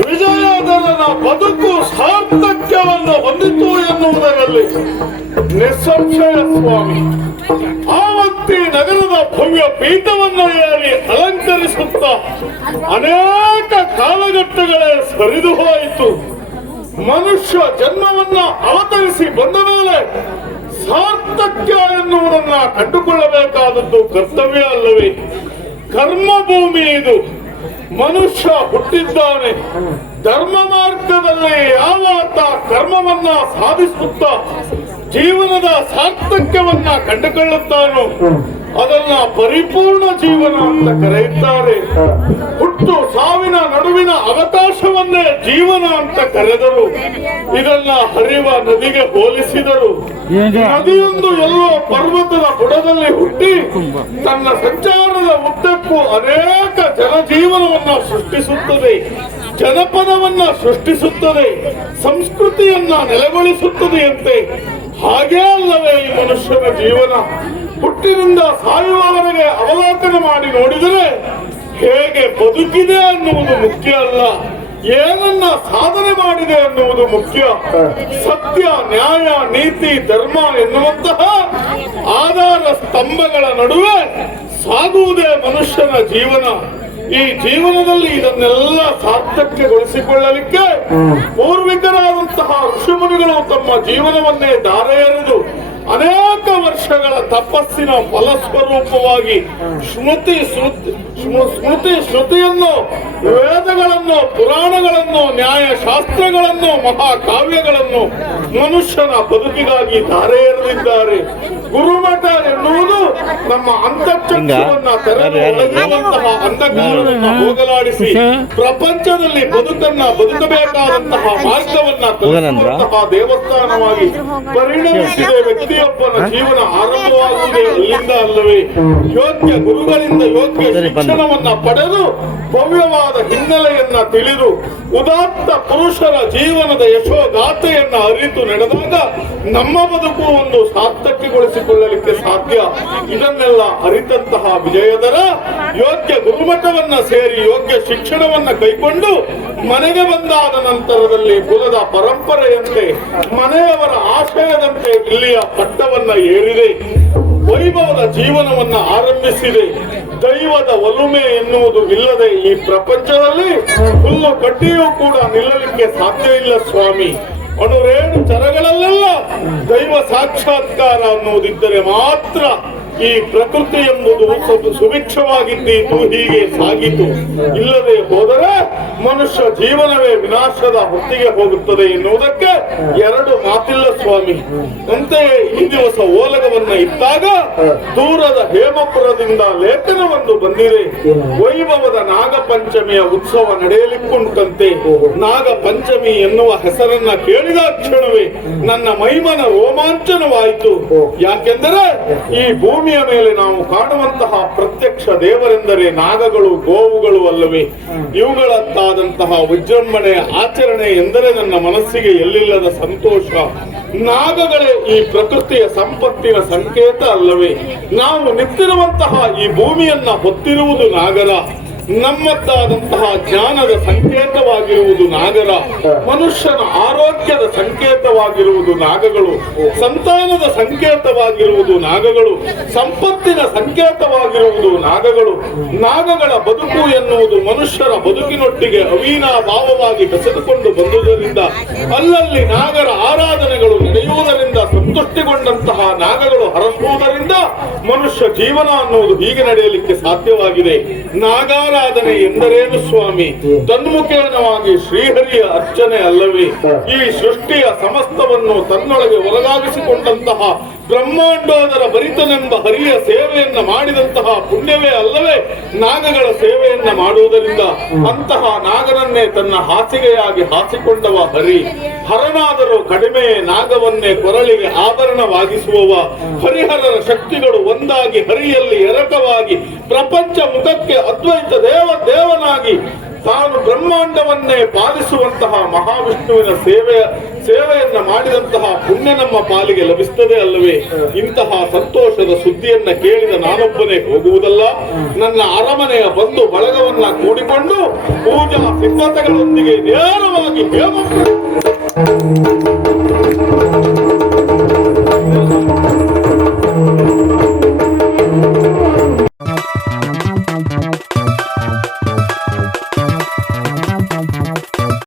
ವಿಜಯಧರನ ಬದುಕು ಸಾರ್ಥಕ್ಯವನ್ನು ಹೊಂದಿತು ಎನ್ನುವುದರಲ್ಲಿ ನಿಸ್ಸಂಶಯ ಸ್ವಾಮಿ. ಆವತ್ತಿ ನಗರದ ಭವ್ಯ ಪೀಠವನ್ನು ಏರಿ ಅಲಂಕರಿಸುತ್ತಾ ಅನೇಕ ಕಾಲಘಟ್ಟಗಳೇ ಸರಿದು ಹೋಯಿತು. ಮನುಷ್ಯ ಜನ್ಮವನ್ನ ಅವತರಿಸಿ ಬಂದ ಮೇಲೆ ಸಾರ್ಥಕ್ಯ ಎನ್ನುವುದನ್ನ ಕಂಡುಕೊಳ್ಳಬೇಕಾದದ್ದು ಕರ್ತವ್ಯ ಅಲ್ಲವೇ? ಕರ್ಮಭೂಮಿ ಇದು. ಮನುಷ್ಯ ಹುಟ್ಟಿದ್ದಾನೆ. ಧರ್ಮ ಮಾರ್ಗದಲ್ಲಿ ಯಾವಾತ ಕರ್ಮವನ್ನ ಸಾಧಿಸುತ್ತಾ ಜೀವನದ ಸಾರ್ಥಕ್ಯವನ್ನ ಕಂಡುಕೊಳ್ಳುತ್ತಾನೋ ಅದನ್ನ ಪರಿಪೂರ್ಣ ಜೀವನ ಅಂತ ಕರೆಯುತ್ತಾರೆ. ಹುಟ್ಟು ಸಾವಿನ ನಡುವಿನ ಅವಕಾಶವನ್ನೇ ಜೀವನ ಅಂತ ಕರೆದರು. ಇದನ್ನ ಹರಿವ ನದಿಗೆ ಹೋಲಿಸಿದರು. ನದಿಯೊಂದು ಎಲ್ಲೋ ಪರ್ವತದ ಬುಡದಲ್ಲಿ ಹುಟ್ಟಿ ತನ್ನ ಸಂಚಾರದ ಉದ್ದಕ್ಕೂ ಅನೇಕ ಜನಜೀವನವನ್ನ ಸೃಷ್ಟಿಸುತ್ತದೆ, ಜನಪದವನ್ನ ಸೃಷ್ಟಿಸುತ್ತದೆ, ಸಂಸ್ಕೃತಿಯನ್ನ ನೆಲೆಗೊಳಿಸುತ್ತದೆಯಂತೆ. ಹಾಗೇ ಅಲ್ಲವೇ ಈ ಮನುಷ್ಯನ ಜೀವನ? ಹುಟ್ಟಿನಿಂದ ಸಾಯುವವರೆಗೆ ಅವಲೋಕನ ಮಾಡಿ ನೋಡಿದರೆ ಹೇಗೆ ಬದುಕಿದೆ ಅನ್ನುವುದು ಮುಖ್ಯ ಅಲ್ಲ, ಏನನ್ನ ಸಾಧನೆ ಮಾಡಿದೆ ಅನ್ನುವುದು ಮುಖ್ಯ. ಸತ್ಯ, ನ್ಯಾಯ, ನೀತಿ, ಧರ್ಮ ಎನ್ನುವಂತಹ ಆಧಾರ ಸ್ತಂಭಗಳ ನಡುವೆ ಸಾಗುವುದೇ ಮನುಷ್ಯನ ಜೀವನ. ಈ ಜೀವನದಲ್ಲಿ ಇದನ್ನೆಲ್ಲ ಸಾರ್ಥಕ್ಯಗೊಳಿಸಿಕೊಳ್ಳಲಿಕ್ಕೆ ಪೂರ್ವಿಕರಾದಂತಹ ಋಷಿಮುನಿಗಳು ತಮ್ಮ ಜೀವನವನ್ನೇ ಧಾರೆ ಎರೆದು ಅನೇಕ ವರ್ಷಗಳ ತಪಸ್ಸಿನ ಫಲಸ್ವರೂಪವಾಗಿ ಶ್ರುತಿಯನ್ನು, ವೇದಗಳನ್ನು, ಪುರಾಣಗಳನ್ನು, ನ್ಯಾಯಶಾಸ್ತ್ರಗಳನ್ನು, ಮಹಾಕಾವ್ಯಗಳನ್ನು ಮನುಷ್ಯನ ಬದುಕಿಗಾಗಿ ಧಾರೆ ಎರೆದಿದ್ದಾರೆ. ಗುರುಮಠ ಎನ್ನುವುದು ನಮ್ಮ ಅಂತಃಚಕ್ಷುವನ್ನ ತೆರೆದಿರುವಂತಹ ಅಂಧಕಾರವನ್ನು ಹೋಗಲಾಡಿಸಿ ಪ್ರಪಂಚದಲ್ಲಿ ಬದುಕಬೇಕಾದಂತಹ ಮಾರ್ಗವನ್ನ ತೋರಿಸುವಂತಹ ದೇವಸ್ಥಾನವಾಗಿ ಪರಿಣಮಿಸಿದೆ. ವ್ಯಕ್ತಿಯೊಬ್ಬನ ಜೀವನ ಆರಂಭವಾಗುವುದೇ ಅಲ್ಲಿಂದ ಅಲ್ಲವೇ? ಯೋಗ್ಯ ಗುರುಗಳಿಂದ ಯೋಗ್ಯ ಶಿಕ್ಷಣವನ್ನ ಪಡೆದು ಭವ್ಯವಾದ ಹಿನ್ನೆಲೆಯನ್ನ ತಿಳಿದು ಉದಾತ್ತ ಪುರುಷರ ಜೀವನದ ಯಶೋಗಾಥೆಯನ್ನ ಅರಿತು ನಡೆದಾಗ ನಮ್ಮ ಬದುಕು ಒಂದು ಸಾರ್ಥಕ್ಯಗೊಳಿಸಿಕೊಳ್ಳಲಿಕ್ಕೆ ಸಾಧ್ಯ. ಇದನ್ನೆಲ್ಲ ಅರಿತಂತಹ ವಿಜಯಧರ ಯೋಗ್ಯ ಗುರುಮಠವನ್ನ ಸೇರಿ ಯೋಗ್ಯ ಶಿಕ್ಷಣವನ್ನ ಕೈಕೊಂಡು ಮನೆಗೆ ಬಂದಾದ ನಂತರದಲ್ಲಿ ಕುಲದ ಪರಂಪರೆಯಂತೆ, ಮನೆಯವರ ಆಶಯದಂತೆ ಇಲ್ಲಿಯ ಕಟ್ಟವನ್ನ ಏರಿದೆ, ವೈಭವದ ಜೀವನವನ್ನ ಆರಂಭಿಸಿದೆ. ದೈವದ ಒಲುಮೆ ಎನ್ನುವುದು ಇಲ್ಲದೆ ಈ ಪ್ರಪಂಚದಲ್ಲಿ ಹುಲ್ಲು ಕಡ್ಡಿಯೂ ಕೂಡ ನಿಲ್ಲಲಿಕ್ಕೆ ಸಾಧ್ಯ ಇಲ್ಲ ಸ್ವಾಮಿ. ಅಣುರೇಣು ಚರಗಳಲ್ಲೆಲ್ಲ ದೈವ ಸಾಕ್ಷಾತ್ಕಾರ ಅನ್ನುವುದಿದ್ದರೆ ಮಾತ್ರ ಈ ಪ್ರಕೃತಿ ಎಂಬುದು ಸುಭಿಕ್ಷವಾಗಿದ್ದೀತು, ಹೀಗೆ ಸಾಗಿತು. ಇಲ್ಲದೆ ಹೋದರೆ ಮನುಷ್ಯ ಜೀವನವೇ ವಿನಾಶದ ಹೊತ್ತಿಗೆ ಹೋಗುತ್ತದೆ ಎನ್ನುವುದಕ್ಕೆ ಎರಡು ಮಾತಿಲ್ಲ ಸ್ವಾಮಿ. ಅಂತೆಯೇ ಈ ದಿವಸ ಓಲಗವನ್ನ ಇಟ್ಟಾಗ ದೂರದ ಹೇಮಪುರದಿಂದ ಲೇಖನವೊಂದು ಬಂದಿದೆ. ವೈಭವದ ನಾಗಪಂಚಮಿಯ ಉತ್ಸವ ನಡೆಯಲಿಕ್ಕುಂಟಂತೆ. ನಾಗಪಂಚಮಿ ಎನ್ನುವ ಹೆಸರನ್ನ ಕೇಳಿದ ಕ್ಷಣವೇ ನನ್ನ ಮೈಮನ ರೋಮಾಂಚನವಾಯಿತು. ಯಾಕೆಂದರೆ ಈ ಭೂಮಿಯ ಮೇಲೆ ನಾವು ಕಾಣುವಂತಹ ಪ್ರತ್ಯಕ್ಷ ದೇವರೆಂದರೆ ನಾಗಗಳು, ಗೋವುಗಳು ಅಲ್ಲವೇ? ಇವುಗಳಂತಾದಂತಹ ವಿಜೃಂಭಣೆಯ ಆಚರಣೆ ಎಂದರೆ ನನ್ನ ಮನಸ್ಸಿಗೆ ಎಲ್ಲಿಲ್ಲದ ಸಂತೋಷ. ನಾಗಗಳೇ ಈ ಪ್ರಕೃತಿಯ ಸಂಪತ್ತಿನ ಸಂಕೇತ ಅಲ್ಲವೇ? ನಾವು ನಿಂತಿರುವಂತಹ ಈ ಭೂಮಿಯನ್ನ ಹೊತ್ತಿರುವುದು ನಾಗರ. ನಮ್ಮದ್ದಾದಂತಹ ಜ್ಞಾನದ ಸಂಕೇತವಾಗಿರುವುದು ನಾಗರ. ಮನುಷ್ಯನ ಆರೋಗ್ಯದ ಸಂಕೇತವಾಗಿರುವುದು ನಾಗಗಳು. ಸಂತಾನದ ಸಂಕೇತವಾಗಿರುವುದು ನಾಗಗಳು. ಸಂಪತ್ತಿನ ಸಂಕೇತವಾಗಿರುವುದು ನಾಗಗಳು. ನಾಗಗಳ ಬದುಕು ಎನ್ನುವುದು ಮನುಷ್ಯರ ಬದುಕಿನೊಟ್ಟಿಗೆ ಅವಿನಾಭಾವವಾಗಿ ಬೆಸೆದುಕೊಂಡು ಬಂದುದರಿಂದ, ಅಲ್ಲಲ್ಲಿ ನಾಗರ ಆರಾಧನೆಗಳು ನಡೆಯುವುದರಿಂದ, ಸಂತುಷ್ಟಿಗೊಂಡಂತಹ ನಾಗಗಳು ಹರಸುವುದರಿಂದ ಮನುಷ್ಯ ಜೀವನ ಅನ್ನುವುದು ಹೀಗೆ ನಡೆಯಲಿಕ್ಕೆ ಸಾಧ್ಯವಾಗಿದೆ. ನಾಗಾರಾಧನೆ ಎಂದರೇನು ಸ್ವಾಮಿ? ತನ್ಮುಖೇನವಾಗಿ ಶ್ರೀಹರಿಯ ಅರ್ಚನೆ ಅಲ್ಲವೇ? ಈ ಸೃಷ್ಟಿಯ ಸಮಸ್ತವನ್ನು ತನ್ನೊಳಗೆ ಒಳಗಾಗಿಸಿಕೊಂಡಂತಹ ಬ್ರಹ್ಮಾಂಡೋದರ ಭರಿತನೆಂಬ ಹರಿಯ ಸೇವೆಯನ್ನ ಮಾಡಿದಂತಹ ಪುಣ್ಯವೇ ಅಲ್ಲವೇ ನಾಗಗಳ ಸೇವೆಯನ್ನ ಮಾಡುವುದರಿಂದ? ಅಂತಹ ನಾಗನನ್ನೇ ತನ್ನ ಹಾಸಿಗೆಯಾಗಿ ಹಾಸಿಕೊಂಡವ ಹರಿ. ಹರನಾದರೂ ಕಡಿಮೆ, ನಾಗವನ್ನೇ ಕೊರಳಿಗೆ ಆಭರಣವಾಗಿಸುವವ. ಹರಿಹರರ ಶಕ್ತಿಗಳು ಒಂದಾಗಿ ಹರಿಯಲ್ಲಿ ಎರಕವಾಗಿ ಪ್ರಪಂಚ ಮುಖಕ್ಕೆ ಅದ್ವೈತ ದೇವನಾಗಿ ತಾನು ಬ್ರಹ್ಮಾಂಡವನ್ನೇ ಪಾಲಿಸುವಂತಹ ಮಹಾವಿಷ್ಣುವಿನ ಸೇವೆಯನ್ನ ಮಾಡಿದಂತಹ ಪುಣ್ಯ ನಮ್ಮ ಪಾಲಿಗೆ ಲಭಿಸುತ್ತದೆ ಅಲ್ಲವೇ? ಇಂತಹ ಸಂತೋಷದ ಸುದ್ದಿಯನ್ನ ಕೇಳಿದ ನಾನೊಬ್ಬನೇ ಹೋಗುವುದಲ್ಲ, ನನ್ನ ಅರಮನೆಯ ಬಂಧು ಬಳಗವನ್ನ ಕೂಡಿಕೊಂಡು ಪೂಜಾ ಸಿದ್ಧತೆಗಳೊಂದಿಗೆ ನೇರವಾಗಿ